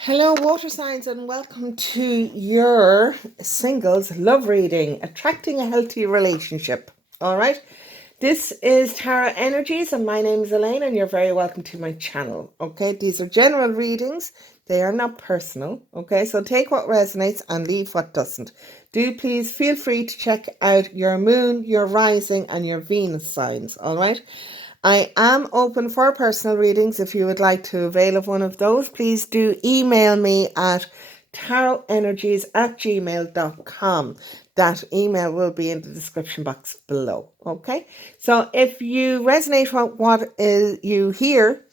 Hello, water signs, and welcome to your singles love reading, attracting a healthy relationship. All right, this is Tarot Energies, and my name is Elaine, and you're very welcome to my channel. Okay, these are general readings, they are not personal. Okay, so take what resonates and leave what doesn't. Do please feel free to check out your moon, your rising, and your Venus signs. All right. I am open for personal readings. If you would like to avail of one of those, please do email me at tarotenergies@gmail.com. That email will be in the description box below. Okay, so if you resonate with what is you hear,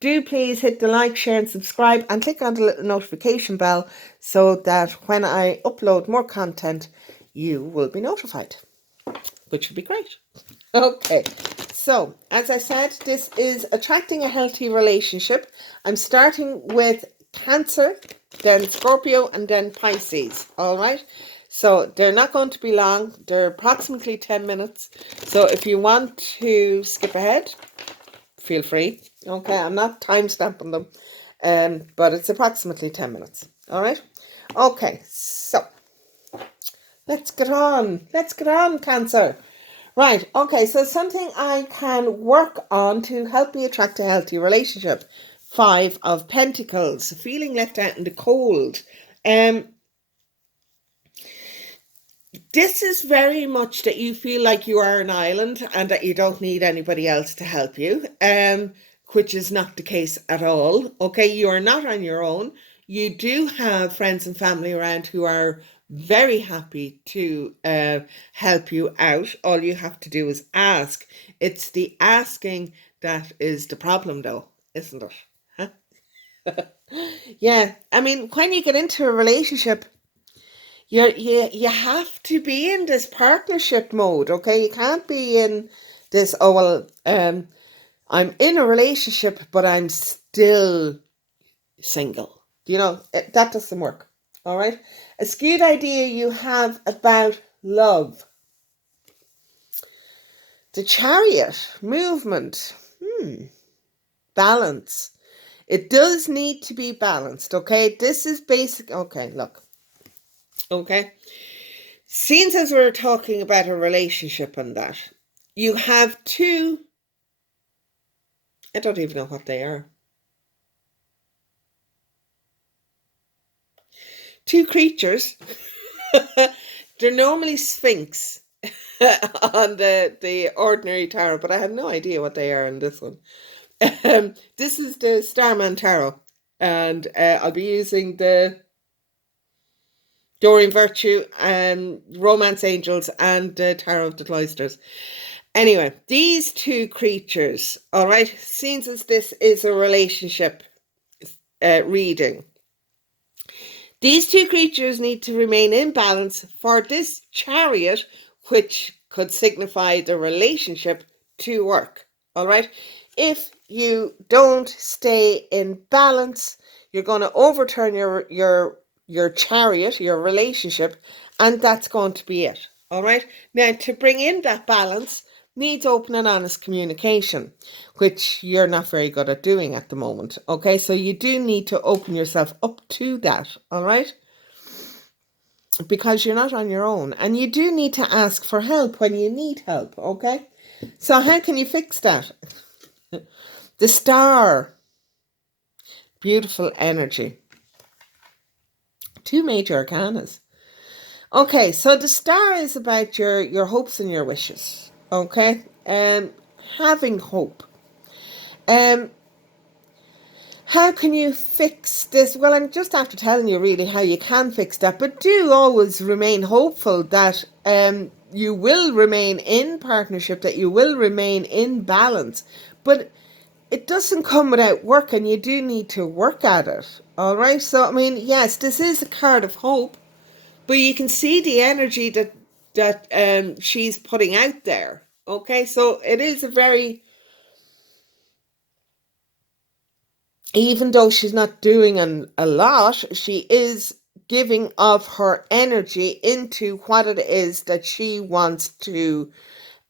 do please hit the like, share and subscribe, and click on the little notification bell so that when I upload more content, you will be notified, which would be great. Okay, so as I said, this is attracting a healthy relationship. I'm starting with Cancer, then Scorpio, and then Pisces. All right, so they're not going to be long. They're approximately 10 minutes. So if you want to skip ahead, feel free. Okay, I'm not time stamping them, but it's approximately 10 minutes. All right, okay, so let's get on. Let's get on, Cancer. Right, okay, so something I can work on to help me attract a healthy relationship. 5 of Pentacles, feeling left out in the cold. This is very much that you feel like you are an island and that you don't need anybody else to help you, which is not the case at all. Okay, you are not on your own. You do have friends and family around who are very happy to help you out. All you have to do is ask. It's the asking that is the problem, though, isn't it? Huh? Yeah, I mean, when you get into a relationship, you have to be in this partnership mode. Okay, you can't be in this, oh well, I'm in a relationship but I'm still single. That doesn't work. All right, a skewed idea you have about love. The Chariot, movement, balance. It does need to be balanced. Okay, this is basic. Okay, look. Okay, since as we're talking about a relationship and that, you have two, I don't even know what they are. Two creatures. They're normally Sphinx on the ordinary tarot, but I have no idea what they are in this one. This is the Starman Tarot, and I'll be using the Doreen Virtue and Romance Angels and the Tarot of the Cloisters. Anyway, these two creatures, all right, since this is a relationship reading, these two creatures need to remain in balance for this Chariot, which could signify the relationship, to work. All right. If you don't stay in balance, you're going to overturn your chariot, your relationship, and that's going to be it. All right. Now, to bring in that balance needs open and honest communication, which you're not very good at doing at the moment. Okay, so you do need to open yourself up to that. All right, because you're not on your own, and you do need to ask for help when you need help. Okay, so how can you fix that? The Star, beautiful energy. Two major arcanas. Okay, so the Star is about your hopes and your wishes. Okay, having hope. How can you fix this? Well, I'm just after telling you really how you can fix that, but do always remain hopeful that you will remain in partnership, that you will remain in balance. But it doesn't come without work, and you do need to work at it. All right. So, I mean, yes, this is a card of hope, but you can see the energy that she's putting out there. Okay. So it is a very, even though she's not doing a lot, she is giving of her energy into what it is that she wants to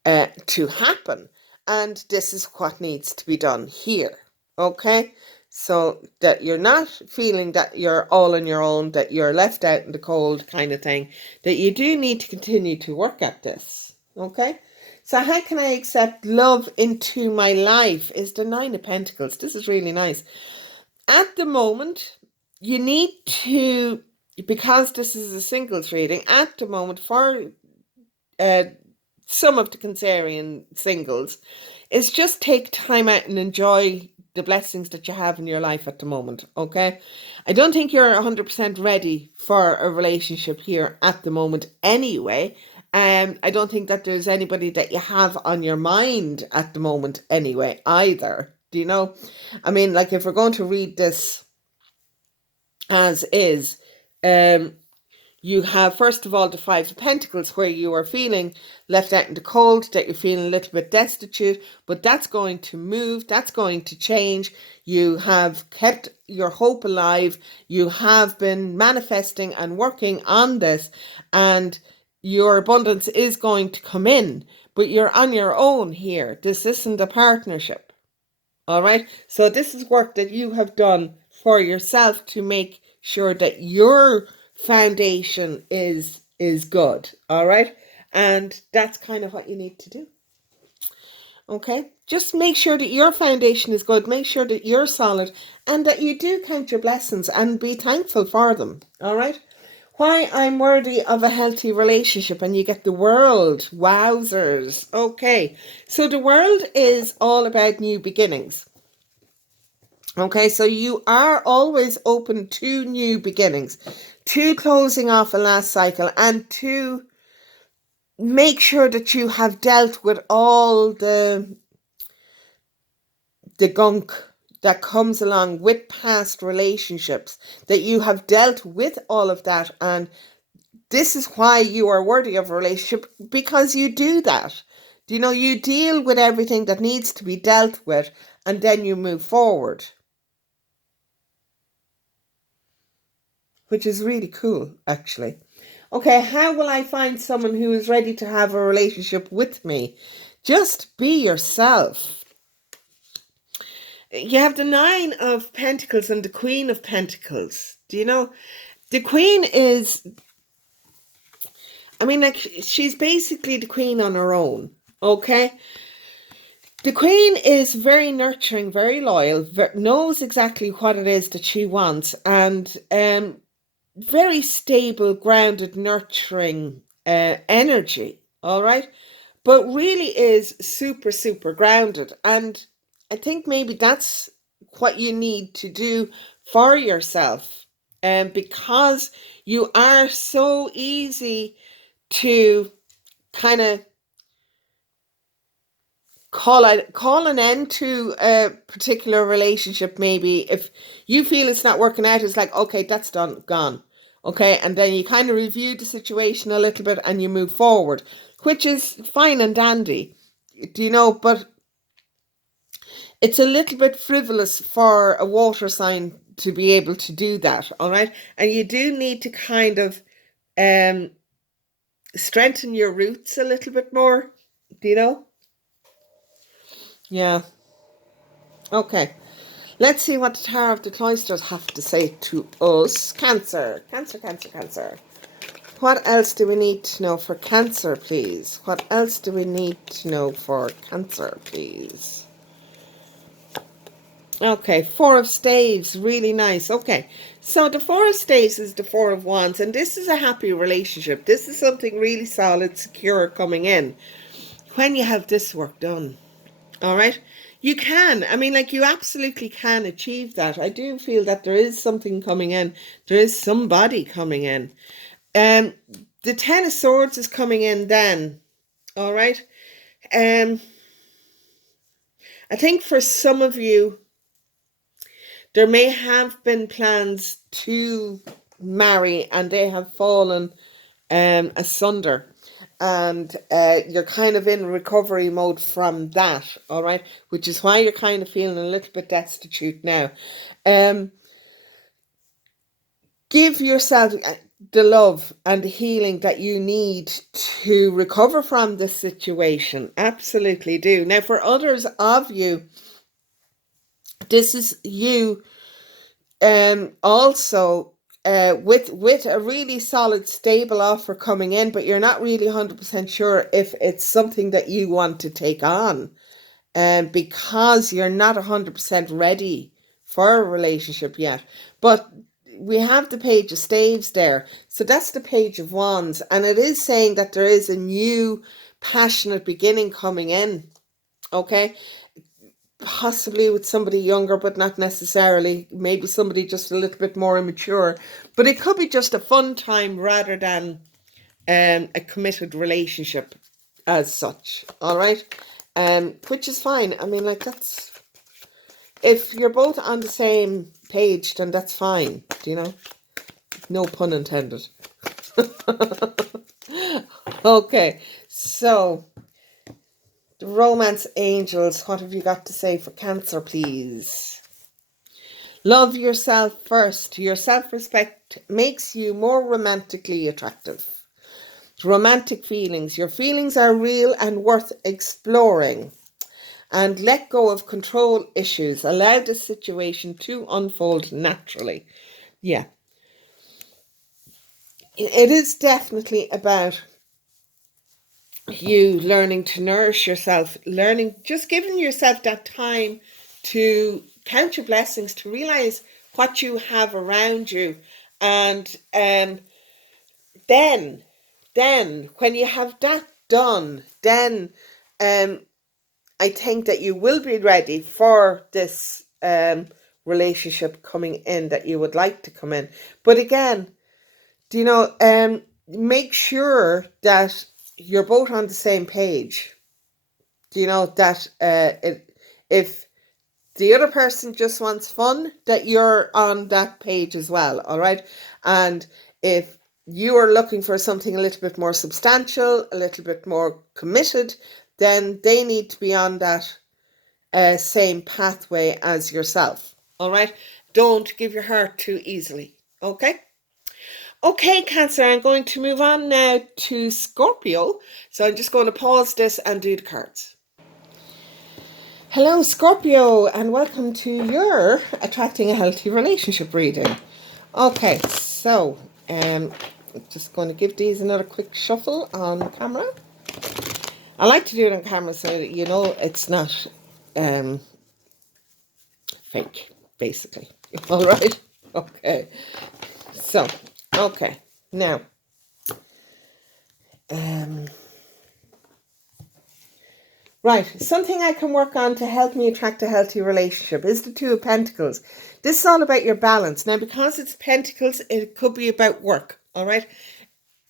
happen. And this is what needs to be done here. Okay? So that you're not feeling that you're all on your own, that you're left out in the cold kind of thing, that you do need to continue to work at this. Okay? So how can I accept love into my life is the Nine of Pentacles. This is really nice. At the moment, you need to, because this is a singles reading, at the moment for some of the Cancerian singles, is just take time out and enjoy the blessings that you have in your life at the moment, okay? I don't think you're 100% ready for a relationship here at the moment anyway. I don't think that there's anybody that you have on your mind at the moment anyway either. Do you know? I mean, like if we're going to read this as is, you have, first of all, the Five of Pentacles, where you are feeling left out in the cold, that you're feeling a little bit destitute, but that's going to move, that's going to change. You have kept your hope alive, you have been manifesting and working on this, and your abundance is going to come in, but you're on your own here. This isn't a partnership. All right. So this is work that you have done for yourself to make sure that your foundation is good. All right. And that's kind of what you need to do. Okay. Just make sure that your foundation is good. Make sure that you're solid and that you do count your blessings and be thankful for them. All right. Why I'm worthy of a healthy relationship, and you get the World. Wowzers. Okay. So the World is all about new beginnings. Okay, so you are always open to new beginnings, to closing off a last cycle, and to make sure that you have dealt with all the gunk that comes along with past relationships, that you have dealt with all of that. And this is why you are worthy of a relationship, because you do that. You know, you deal with everything that needs to be dealt with, and then you move forward, which is really cool, actually. Okay, how will I find someone who is ready to have a relationship with me? Just be yourself. You have the Nine of Pentacles and the Queen of Pentacles. Do you know? The Queen is, I mean, like, she's basically the Queen on her own, okay? The Queen is very nurturing, very loyal, knows exactly what it is that she wants, and very stable, grounded, nurturing energy, all right? But really is super, super grounded. And I think maybe that's what you need to do for yourself. Because you are so easy to kind of call an end to a particular relationship. Maybe if you feel it's not working out, it's like, okay, that's done, gone. Okay, and then you kind of review the situation a little bit and you move forward, which is fine and dandy, do you know? But it's a little bit frivolous for a water sign to be able to do that, all right? And you do need to kind of strengthen your roots a little bit more, do you know? Yeah. Okay. Let's see what the Tower of the Cloisters have to say to us. Cancer. Cancer, Cancer, Cancer. What else do we need to know for Cancer, please? What else do we need to know for Cancer, please? Okay, Four of Staves, really nice. Okay, so the Four of Staves is the Four of Wands, and this is a happy relationship. This is something really solid, secure coming in when you have this work done. All right, you can. I mean, like, you absolutely can achieve that. I do feel that there is something coming in. There is somebody coming in. The Ten of Swords is coming in then. All right. I think for some of you, there may have been plans to marry and they have fallen asunder. And you're kind of in recovery mode from that, all right? Which is why you're kind of feeling a little bit destitute now. Give yourself the love and the healing that you need to recover from this situation. Absolutely do. Now, for others of you, This is you also with a really solid, stable offer coming in, but you're not really 100% sure if it's something that you want to take on, because you're not 100% ready for a relationship yet. But we have the Page of Staves there. So that's the Page of Wands. And it is saying that there is a new passionate beginning coming in. Okay? Possibly with somebody younger, but not necessarily. Maybe somebody just a little bit more immature. But it could be just a fun time rather than a committed relationship as such. All right? Which is fine. I mean, like, that's... If you're both on the same page, then that's fine. Do you know? No pun intended. Okay, so the romance angels, what have you got to say for Cancer, please? Love yourself first. Your self-respect makes you more romantically attractive. Romantic feelings. Your feelings are real and worth exploring. And let go of control issues. Allow the situation to unfold naturally. Yeah. It is definitely about you learning to nourish yourself, just giving yourself that time to count your blessings, to realize what you have around you. And then when you have that done, then I think that you will be ready for this relationship coming in that you would like to come in. But again, do you know, make sure that you're both on the same page. Do you know that if the other person just wants fun, that you're on that page as well, all right? And if you are looking for something a little bit more substantial, a little bit more committed, then they need to be on that same pathway as yourself, all right? Don't give your heart too easily, okay? Okay, Cancer, I'm going to move on now to Scorpio. So I'm just going to pause this and do the cards. Hello, Scorpio, and welcome to your Attracting a Healthy Relationship reading. Okay, so I'm just going to give these another quick shuffle on camera. I like to do it on camera so that you know it's not fake, basically. All right? Okay. So, okay. Now, right, something I can work on to help me attract a healthy relationship is the Two of Pentacles. This is all about your balance. Now, because it's Pentacles, it could be about work, all right?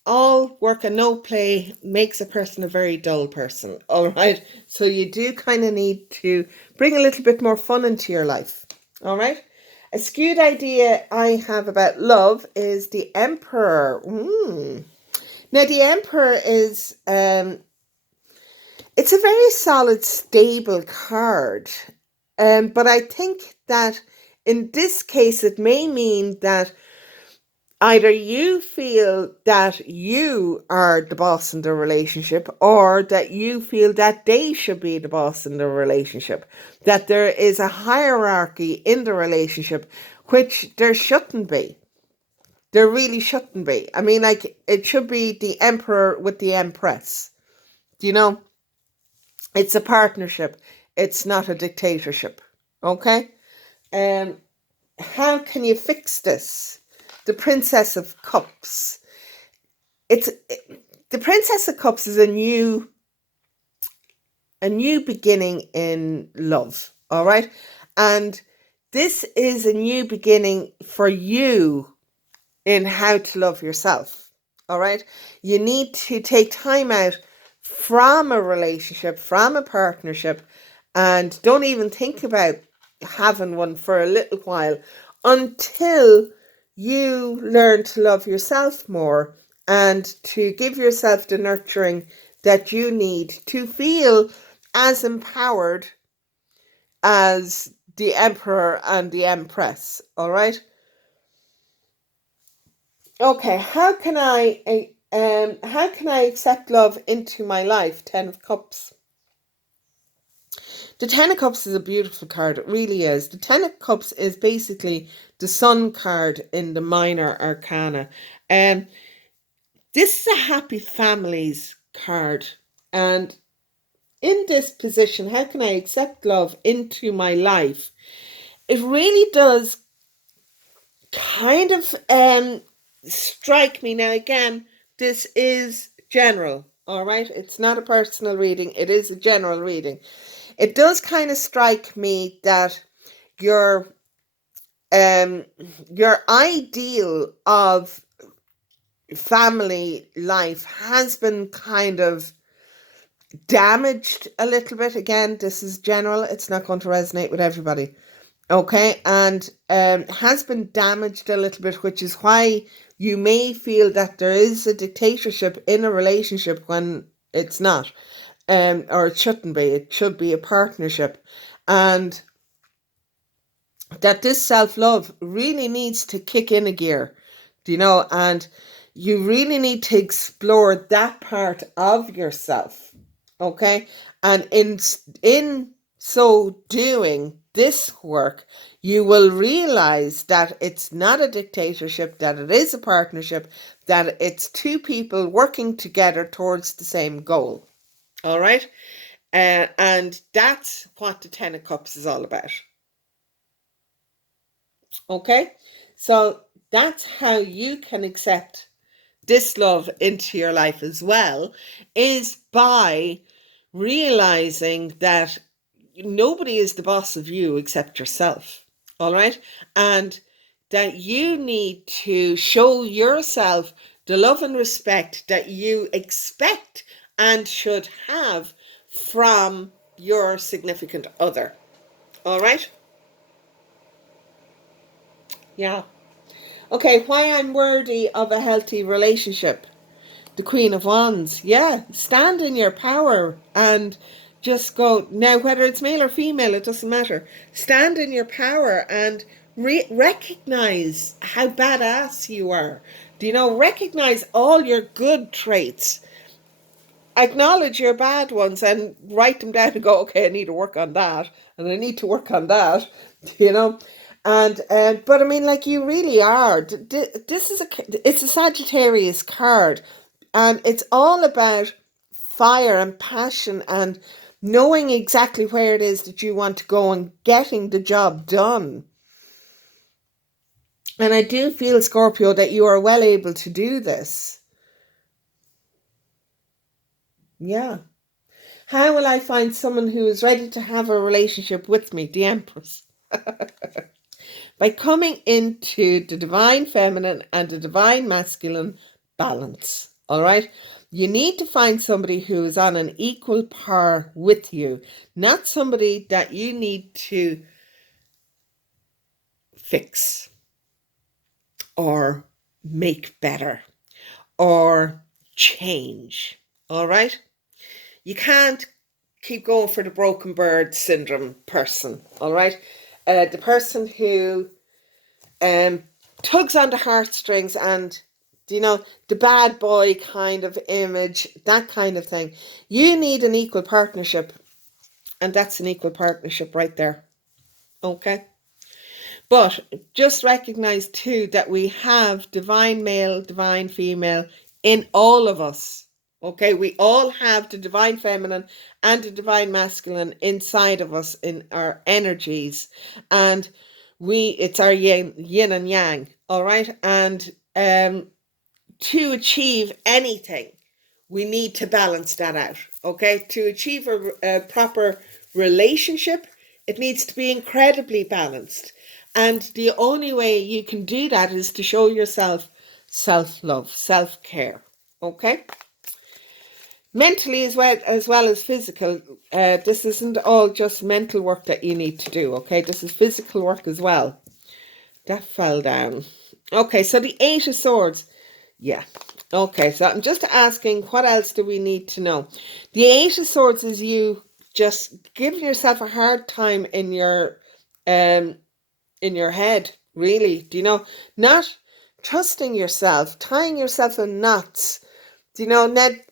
All work and no play makes a person a very dull person, all right? So you do kind of need to bring a little bit more fun into your life, all right? A skewed idea I have about love is the Emperor. Now, the Emperor is... it's a very solid, stable card. But I think that in this case, it may mean that either you feel that you are the boss in the relationship, or that you feel that they should be the boss in the relationship. That there is a hierarchy in the relationship, which there shouldn't be. There really shouldn't be. I mean, like, it should be the Emperor with the Empress. Do you know? It's a partnership. It's not a dictatorship. Okay? How can you fix this? The Princess of Cups. The Princess of Cups is a new beginning in love. All right? And this is a new beginning for you in how to love yourself. All right? You need to take time out from a relationship, from a partnership, and don't even think about having one for a little while until you learn to love yourself more and to give yourself the nurturing that you need to feel as empowered as the Emperor and the Empress. All right? Okay, how can I accept love into my life? 10 of Cups. The Ten of Cups is a beautiful card. It really is. The Ten of Cups is basically the Sun card in the minor arcana. And this is a happy families card. And in this position, how can I accept love into my life? It really does kind of strike me. Now, again, this is general, all right? It's not a personal reading. It is a general reading. It does kind of strike me that your ideal of family life has been kind of damaged a little bit. Again, this is general. It's not going to resonate with everybody. Okay, and has been damaged a little bit, which is why you may feel that there is a dictatorship in a relationship when it's not, or it shouldn't be. It should be a partnership, and that this self-love really needs to kick in a gear, and you really need to explore that part of yourself, okay? And in so doing this work, you will realize that it's not a dictatorship, that it is a partnership, that it's two people working together towards the same goal, all right? And that's what the Ten of Cups is all about. Okay, so that's how you can accept this love into your life as well, is by realizing that nobody is the boss of you except yourself. All right, and that you need to show yourself the love and respect that you expect and should have from your significant other. All right. Yeah. Okay, why I'm worthy of a healthy relationship. The Queen of Wands. Yeah, stand in your power and just go. Now, whether it's male or female, it doesn't matter. Stand in your power and recognize how badass you are. Recognize all your good traits. Acknowledge your bad ones and write them down and go, okay, I need to work on that, and I need to work on that, and but I mean, like, you really are. This is it's a Sagittarius card, and it's all about fire and passion and knowing exactly where it is that you want to go and getting the job done. And I do feel, Scorpio, that you are well able to do this. Yeah. How will I find someone who is ready to have a relationship with me? The Empress. By coming into the divine feminine and the divine masculine balance. All right. You need to find somebody who is on an equal par with you, not somebody that you need to fix or make better or change. All right. You can't keep going for the broken bird syndrome person, all right? The person who tugs on the heartstrings and, the bad boy kind of image, that kind of thing. You need an equal partnership, and that's an equal partnership right there, okay? But just recognize too that we have divine male, divine female in all of us. Okay, we all have the divine feminine and the divine masculine inside of us in our energies, and it's our yin and yang. All right, and to achieve anything, we need to balance that out. Okay, to achieve a proper relationship, it needs to be incredibly balanced. And the only way you can do that is to show yourself self-love, self-care. Okay? Mentally as well as physical. This isn't all just mental work that you need to do. Okay? This is physical work as well. That fell down. Okay, so the Eight of Swords. Yeah. Okay, so I'm just asking, what else do we need to know? The Eight of Swords is you just giving yourself a hard time in your head, really. Not trusting yourself, tying yourself in knots. Ned,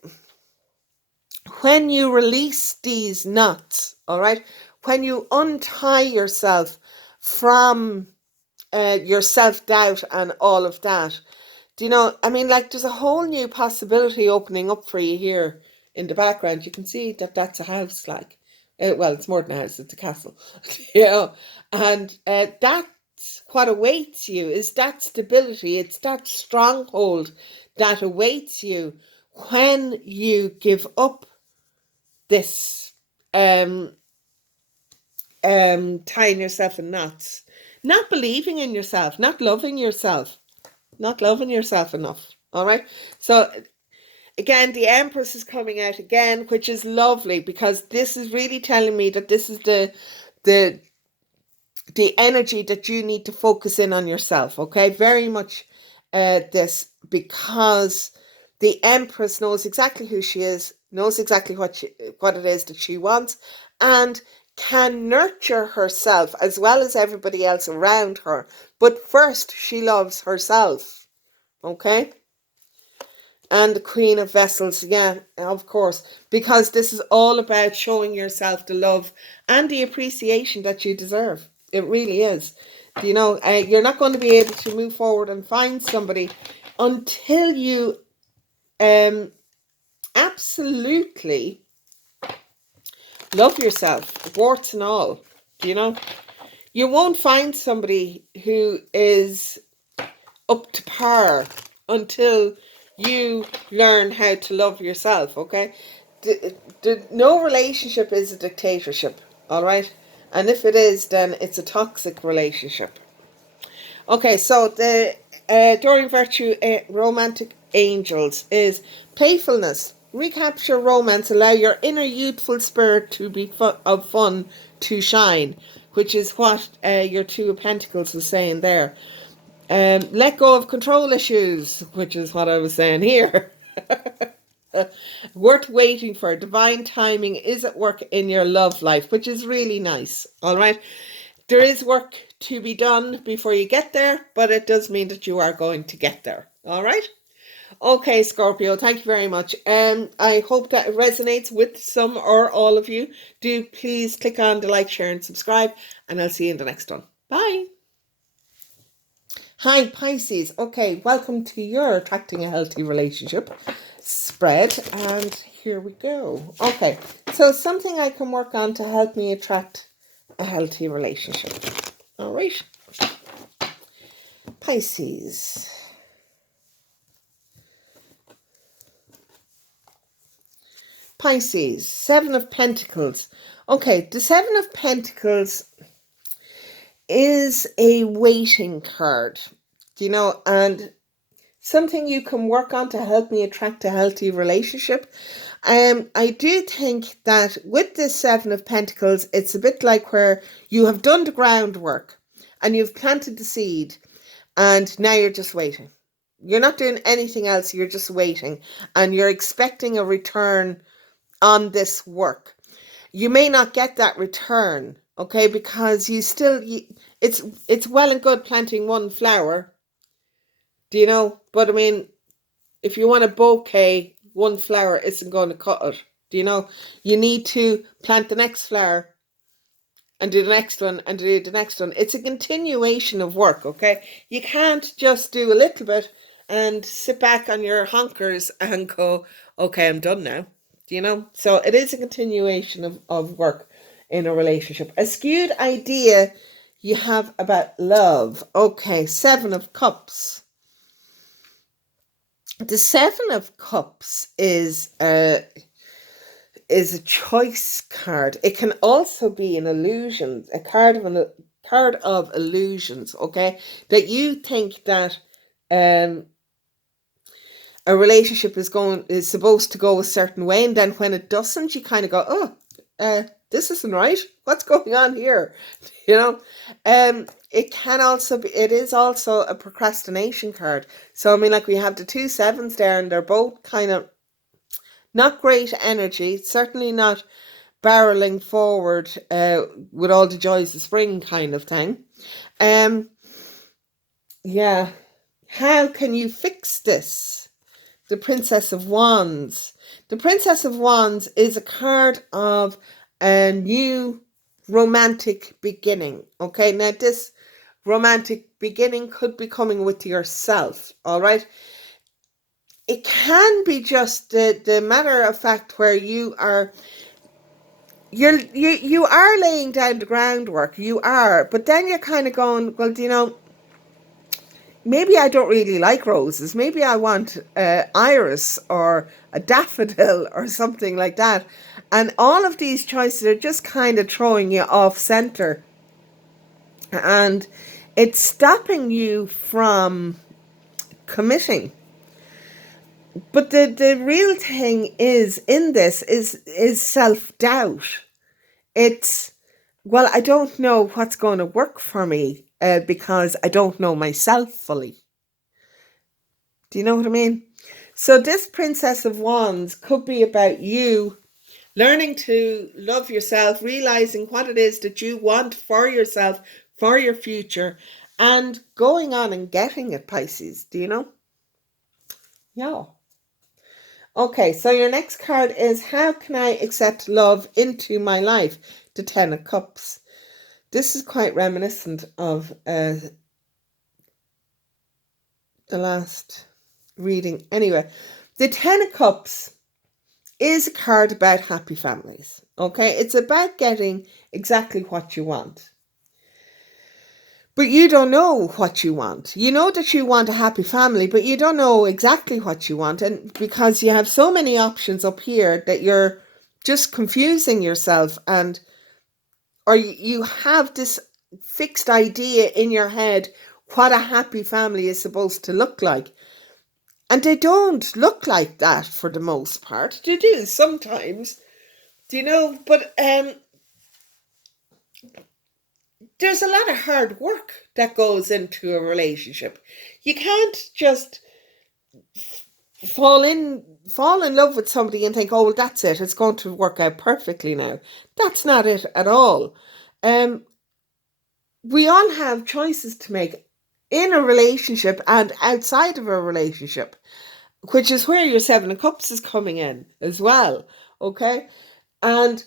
when you release these knots, all right, when you untie yourself from your self-doubt and all of that, I mean, like, there's a whole new possibility opening up for you here in the background. You can see that that's a house, like, well, it's more than a house, it's a castle, and that's what awaits you, is that stability. It's that stronghold that awaits you when you give up this tying yourself in knots, not believing in yourself, not loving yourself enough. All right. So again, the Empress is coming out again, which is lovely, because this is really telling me that this is the energy that you need to focus in on yourself. Okay, very much this, because the Empress knows exactly who she is, knows exactly what it is that she wants, and can nurture herself as well as everybody else around her. But first, she loves herself. Okay? And the Queen of Vessels, yeah, of course, because this is all about showing yourself the love and the appreciation that you deserve. It really is. You're not going to be able to move forward and find somebody until you absolutely love yourself, warts and all. You won't find somebody who is up to par until you learn how to love yourself. Okay, no relationship is a dictatorship. All right, and if it is, then it's a toxic relationship. Okay, so the Enduring Virtue Romantic Angels is playfulness. Recapture romance. Allow your inner youthful spirit to be of fun to shine, which is what your Two of Pentacles was saying there. Let go of control issues, which is what I was saying here. Worth waiting for. Divine timing is at work in your love life, which is really nice. All right. There is work to be done before you get there, but it does mean that you are going to get there. All right. Okay, Scorpio, thank you very much. I hope that it resonates with some or all of you. Do please click on the like, share, and subscribe, and I'll see you in the next one. Bye. Hi, Pisces. Okay, welcome to your Attracting a Healthy Relationship spread, and here we go. Okay, so something I can work on to help me attract a healthy relationship. All right. Pisces. Pisces, Seven of Pentacles. Okay, the Seven of Pentacles is a waiting card, and something you can work on to help me attract a healthy relationship. I do think that with this Seven of Pentacles, it's a bit like where you have done the groundwork and you've planted the seed, and now you're just waiting. You're not doing anything else. You're just waiting, and you're expecting a return on this work. You may not get that return, okay, because it's well and good planting one flower, but I mean, if you want a bouquet, one flower isn't going to cut it. You need to plant the next flower and do the next one and do the next one. It's a continuation of work, okay? You can't just do a little bit and sit back on your honkers and go, okay, I'm done now. So it is a continuation of work in a relationship. A skewed idea you have about love. Okay, Seven of Cups. The Seven of Cups is a choice card. It can also be an illusion, a card of illusions. Okay, that you think that a relationship is supposed to go a certain way, and then when it doesn't, you kind of go, oh, this isn't right. What's going on here? It is also a procrastination card. So I mean, like, we have the two sevens there, and they're both kind of not great energy, certainly not barreling forward with all the joys of spring kind of thing. Yeah. How can you fix this? The Princess of Wands. The Princess of Wands is a card of a new romantic beginning. Okay, now this romantic beginning could be coming with yourself. All right, it can be just the matter of fact where you are you are laying down the groundwork, you are, but then you're kind of going, well, you know, maybe I don't really like roses. Maybe I want iris or a daffodil or something like that. And all of these choices are just kind of throwing you off center. And it's stopping you from committing. But the real thing is in this is self-doubt. It's, well, I don't know what's going to work for me because I don't know myself fully. Do you know what I mean? So this Princess of Wands could be about you learning to love yourself, realizing what it is that you want for yourself, for your future, and going on and getting it, Pisces. Do you know? Yeah. Okay, so your next card is, how can I accept love into my life? The Ten of Cups. This is quite reminiscent of the last reading. Anyway, the Ten of Cups is a card about happy families. Okay, it's about getting exactly what you want. But you don't know what you want. You know that you want a happy family, but you don't know exactly what you want. And because you have so many options up here that you're just confusing yourself, and or you have this fixed idea in your head what a happy family is supposed to look like. And they don't look like that for the most part. They do sometimes, do you know? But there's a lot of hard work that goes into a relationship. You can't just fall in love with somebody and think, oh, well, that's it. It's going to work out perfectly now. That's not it at all. We all have choices to make in a relationship and outside of a relationship, which is where your Seven of Cups is coming in as well. Okay? And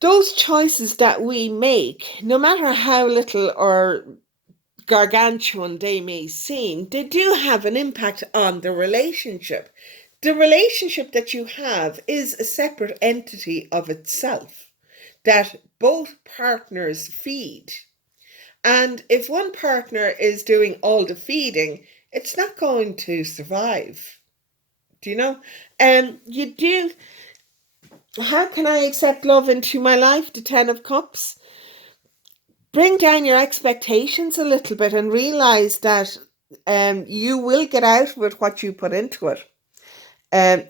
those choices that we make, no matter how little or gargantuan they may seem, they do have an impact on the relationship. The relationship that you have is a separate entity of itself that both partners feed. And if one partner is doing all the feeding, it's not going to survive. Do you know? You do. How can I accept love into my life? The Ten of Cups. Bring down your expectations a little bit and realize that you will get out with what you put into it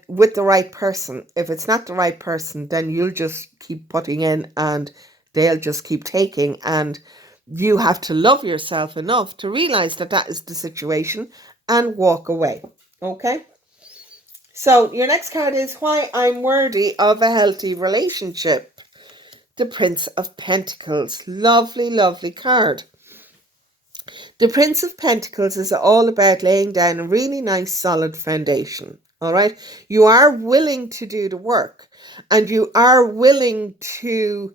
with the right person. If it's not the right person, then you'll just keep putting in and they'll just keep taking. And you have to love yourself enough to realize that that is the situation and walk away. Okay? So your next card is, why I'm worthy of a healthy relationship. The Prince of Pentacles. Lovely, lovely card. The Prince of Pentacles is all about laying down a really nice solid foundation. All right. You are willing to do the work and you are willing to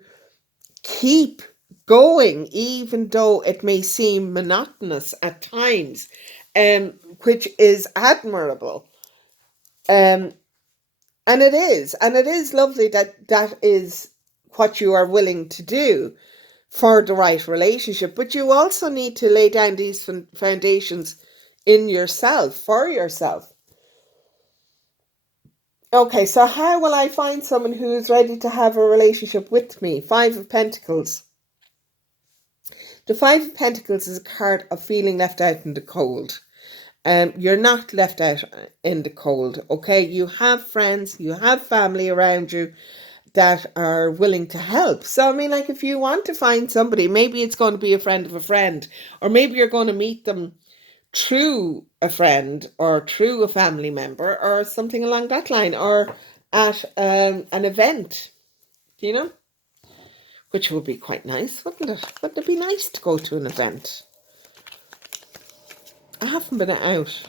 keep going, even though it may seem monotonous at times, which is admirable. And it is lovely that that is what you are willing to do for the right relationship. But you also need to lay down these foundations in yourself, for yourself. Okay, so how will I find someone who's ready to have a relationship with me? Five of Pentacles. The Five of Pentacles is a card of feeling left out in the cold. You're not left out in the cold, okay? You have friends, you have family around you that are willing to help. So, I mean, like, if you want to find somebody, maybe it's going to be a friend of a friend, or maybe you're going to meet them through a friend or through a family member or something along that line, or at an event, you know, which would be quite nice, wouldn't it? Wouldn't it be nice to go to an event? I haven't been out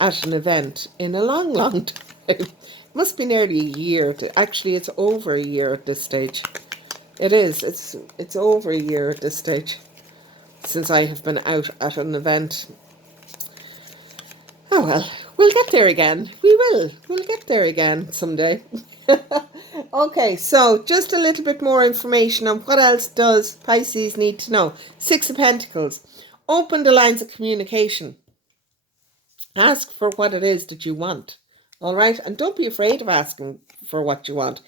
at an event in a long, long time. It must be nearly a year. Actually, it's over a year at this stage. It is. It's over a year at this stage since I have been out at an event. Oh well, we'll get there again. We will. We'll get there again someday. Okay, so just a little bit more information on what else does Pisces need to know. Six of Pentacles. Open the lines of communication. Ask for what it is that you want. All right, and don't be afraid of asking for what you want.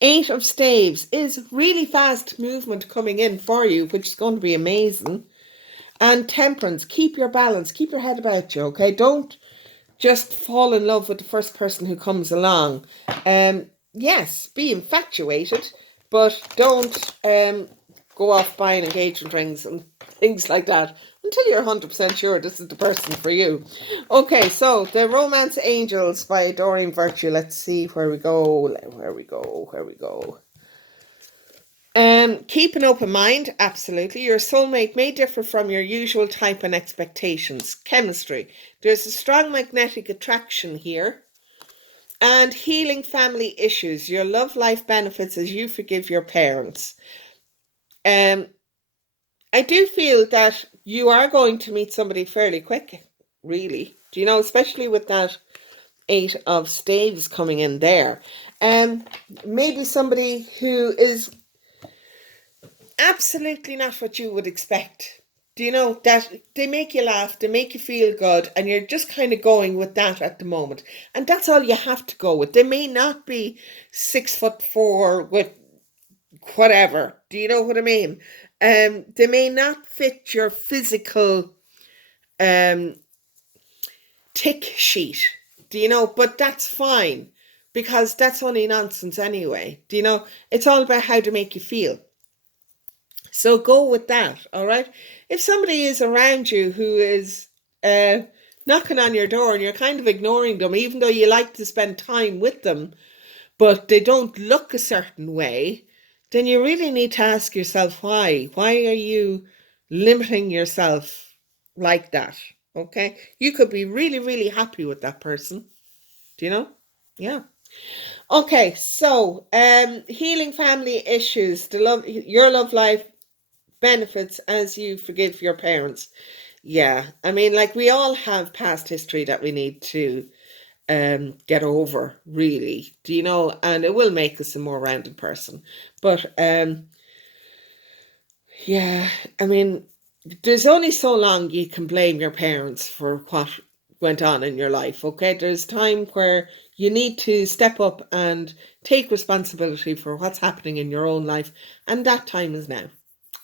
Eight of Staves is really fast movement coming in for you, which is going to be amazing. And Temperance, keep your balance, keep your head about you, okay? Don't just fall in love with the first person who comes along. Yes, be infatuated, but don't go off buying engagement rings and things like that until you're 100% sure this is the person for you. Okay, so the Romance Angels by Doreen Virtue. Let's see where we go. Keep an open mind, absolutely. Your soulmate may differ from your usual type and expectations. Chemistry. There's a strong magnetic attraction here. And healing family issues. Your love life benefits as you forgive your parents. I do feel that you are going to meet somebody fairly quick, really. Do you know, especially with that Eight of Staves coming in there. Maybe somebody who is absolutely not what you would expect. Do you know that they make you laugh, they make you feel good, and you're just kind of going with that at the moment. And that's all you have to go with. They may not be 6'4" with whatever. Do you know what I mean? They may not fit your physical tick sheet. Do you know? But that's fine because that's only nonsense anyway. Do you know? It's all about how to make you feel. So go with that, all right? If somebody is around you who is knocking on your door and you're kind of ignoring them, even though you like to spend time with them, but they don't look a certain way, then you really need to ask yourself why. Why are you limiting yourself like that? Okay? You could be really, really happy with that person. Do you know? Yeah. Okay, so healing family issues, your love life benefits as you forgive your parents. Yeah, I mean, like we all have past history that we need to get over, really. Do you know? And it will make us a more rounded person. But yeah, I mean, there's only so long you can blame your parents for what went on in your life, okay? There's time where you need to step up and take responsibility for what's happening in your own life, and that time is now.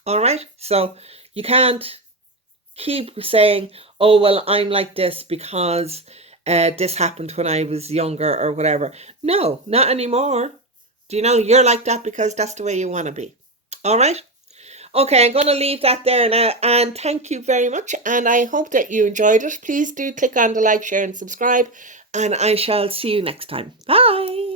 All right? So you can't keep saying, oh, well, I'm like this because this happened when I was younger or whatever. No, not anymore. Do you know, you're like that because that's the way you want to be. All right? Okay, I'm going to leave that there now, and thank you very much, and I hope that you enjoyed it. Please do click on the like, share, and subscribe, and I shall see you next time. Bye!